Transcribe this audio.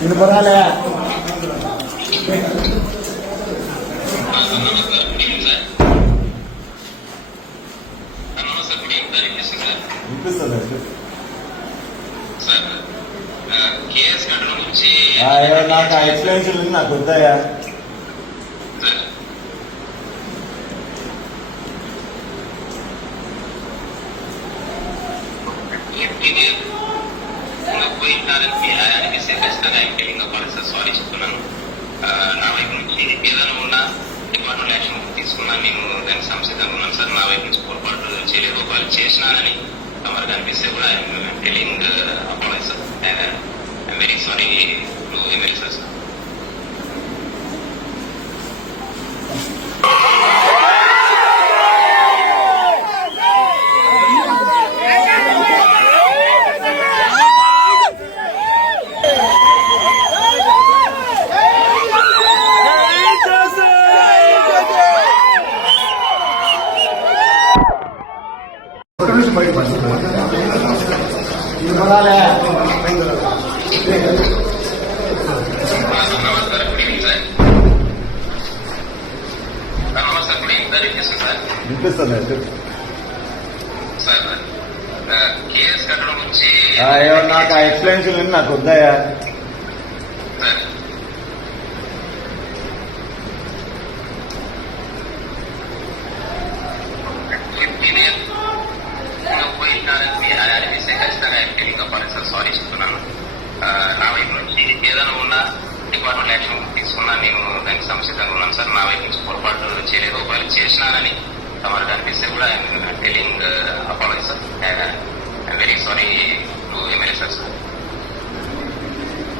వినపరాలే వినిపిస్తుంది sir KS control నుంచి అయ్యో నాకు ఆ ఎక్స్ప్లెనేషన్ ఉంది నాకు వద్దాయా సార్ ఇది పోయి ఉండాలని అనిపిస్తే ఖచ్చితంగా ఇంకా పడదు సార్ సారీ చెప్తున్నాను నా వైపు నుంచి ఏదైనా ఉన్నా డిపార్ట్మెంట్ యాక్షన్ తీసుకున్నాను నేను దానికి సంసిద్ధంగా ఉన్నాను సార్ నా వైపు నుంచి పొరపాటు చేయలేదు ఒకవేళ చేసినానని తమరికి అనిపిస్తే కూడా telling apologise sir I'm very sorry అయ్యో నాకు ఆ ఎక్స్ప్లెనేషన్ ఉంది నాకు వద్దాయా సార్ ఇంకా సార్ సారీ చెప్తున్నాను నా వైపు నుంచి ఏదైనా ఉన్నా డిపార్ట్మెంట్ యాక్షన్ తీసుకున్నాను నేను దానికి సంసిద్ధంగా ఉన్నాను సార్. నా వైపు నుంచి పొరపాటు చేయలేదు. ఒకవేళ చేసినానని తమకు అనిపిస్తే కూడా telling apology sir very sorry